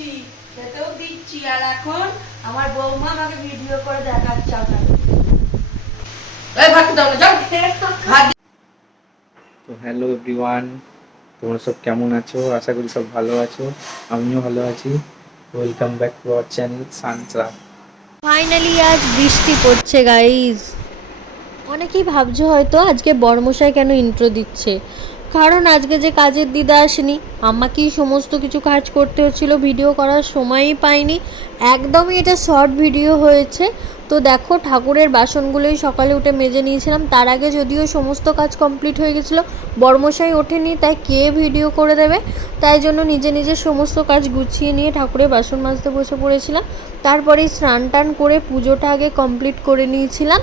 করেছি, খেতেও দিচ্ছি, আর এখন আমার বৌমা আমাকে ভিডিও করে দেখাচ্ছে। তো হ্যালো এভরিওয়ান, তোমরা সব কেমন আছো? আশা করি সব ভালো আছো, আমিও ভালো আছি। Welcome back to our channel Sansa. Finally আজ বৃষ্টি পড়ছে গাইজ। অনেকেই ভাবছো হয়তো আজকে বড়মশাই কেন ইন্ট্রো দিচ্ছে, কারণ আজকে যে কাজের দিদা আসেনি, আমাকেই সমস্ত কিছু কাজ করতে হচ্ছিল, ভিডিও করার সময়ই পাইনি। একদমই এটা শর্ট ভিডিও হয়েছে। তো দেখো, ঠাকুরের বাসনগুলোই সকালে উঠে মেজে নিয়েছিলাম, তার আগে যদিও সমস্ত কাজ কমপ্লিট হয়ে গেছিলো, বড়মশাই ওঠেনি, তাই কে ভিডিও করে দেবে, তাই জন্য নিজে নিজে সমস্ত কাজ গুছিয়ে নিয়ে ঠাকুরের বাসন মাজতে বসে পড়েছিলাম। তারপরেই স্নান টান করে পুজোটা আগে কমপ্লিট করে নিয়েছিলাম।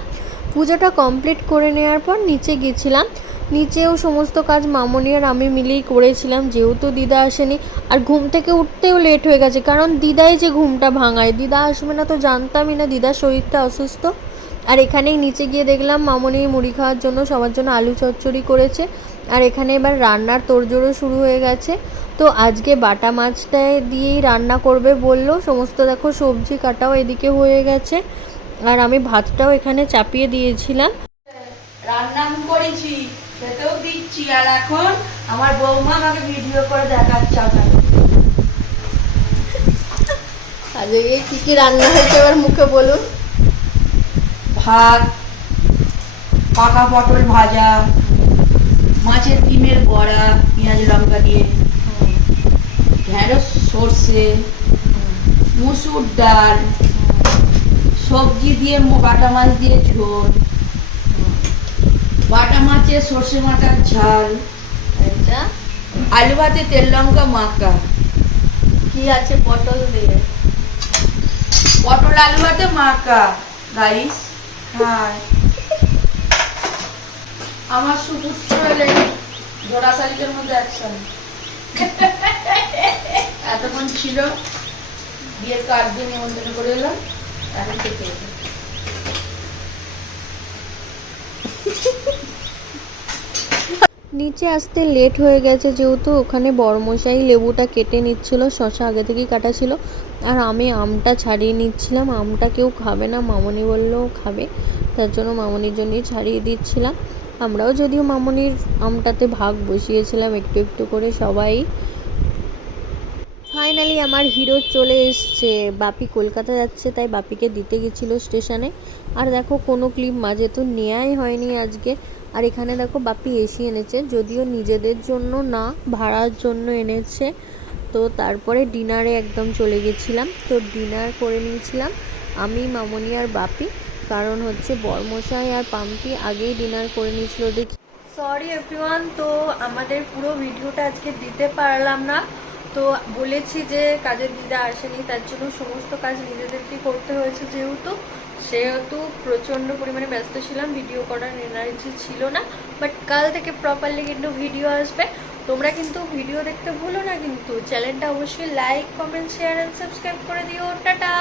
পুজোটা কমপ্লিট করে নেওয়ার পর নিচে গেছিলাম। নিচেও সমস্ত কাজ মামনি আর আমি মিলেই করেছিলাম, যেহেতু দিদা আসেনি। আর ঘুম থেকে উঠতেও লেট হয়ে গেছে, কারণ দিদাই যে ঘুমটা ভাঙায়, দিদা আসবে না তো জানতামই না, দিদার শরীরটা অসুস্থ। আর এখানেই নিচে গিয়ে দেখলাম মামনি মুড়ি খাওয়ার জন্য সবার জন্য আলু চচ্চড়ি করেছে। আর এখানে এবার রান্নার তোড়জোড়ও শুরু হয়ে গেছে। তো আজকে বাটা মাছটা দিয়েই রান্না করবে বললো। সমস্ত দেখো সবজি কাটাও এদিকে হয়ে গেছে, আর আমি ভাতটাও এখানে চাপিয়ে দিয়েছিলাম। রান্না করেছি, খেতেও দিচ্ছি, আর এখন আমার বৌমা আমাকে ভিডিও করে দেখাচ্ছে। আজকে কি কি রান্না হয়েছে এবার মুখে বলুন। ভাত, পাকা পটল ভাজা, মাছের ডিমের বড়া পেঁয়াজ লঙ্কা দিয়ে, ঢেঁড়স সর্ষে, মুসুর ডাল, সবজি দিয়ে বাটা মাছ দিয়ে ঝোল, বাটা মাছের সর্ষে মাটার ঝাল, আলু ভাতে তেল লঙ্কা মাখা। কি আছে পটল দিয়ে? পটল আলু ভাতে মাখা গাইস। হ্যাঁ, আমার সুপুত্র এলে জোড়া শালিকের মধ্যে অ্যাকশন। এতক্ষণ ছিল, বিয়ের কার্ড দিয়ে নিমন্ত্রণ করে এলাম, এখন খেতে এলাম। নিচে আসতে লেট হয়ে গেছে, যেহেতু ওখানে বড়মশাই লেবুটা কেটে নিচ্ছিল, শশা আগে থেকেই কাটা ছিল, আর আমি আমটা ছাড়িয়ে নিচ্ছিলাম। আমটা কেউ খাবে না, মামনি বললেও খাবে, তার জন্য মামনির জন্যই ছাড়িয়ে দিচ্ছিলাম। আমরাও যদিও মামনির আমটাতে ভাগ বসিয়েছিলাম একটু একটু করে সবাই। ফাইনালি আমার হিরো চলে এসছে। বাপি কলকাতা যাচ্ছে, তাই বাপিকে দিতে গেছিলো স্টেশনে। আর দেখো, কোনো ক্লিপ মাঝে তো নেওয়াই হয়নি আজকে। আর এখানে দেখো বাপি এসি এনেছে, যদিও নিজেদের জন্য না, ভাড়ার জন্য এনেছে। তো তারপরে ডিনারে একদম চলে গেছিলাম। তো ডিনার করে নিয়েছিলাম আমি, মামনি আর বাপি, কারণ হচ্ছে বরমশাই আর পাম্পি আগেই ডিনার করে নিয়েছিল। দেখি, সরি এভরিওয়ান, তো আমাদের পুরো ভিডিওটা আজকে দিতে পারলাম না। তো বলেছি যে কাজের দিদা আসেনি, তার জন্য সমস্ত কাজ নিজেদেরকে করতে হয়েছে, সেহেতু প্রচণ্ড পরিমাণে ব্যস্ত ছিলাম, ভিডিও করার এনার্জি ছিল না। বাট কাল থেকে প্রপারলি কিন্তু ভিডিও আসবে। তোমরা কিন্তু ভিডিও দেখতে ভুলো না, কিন্তু চ্যানেলটা অবশ্যই like comment share and subscribe করে দিও। টাটা।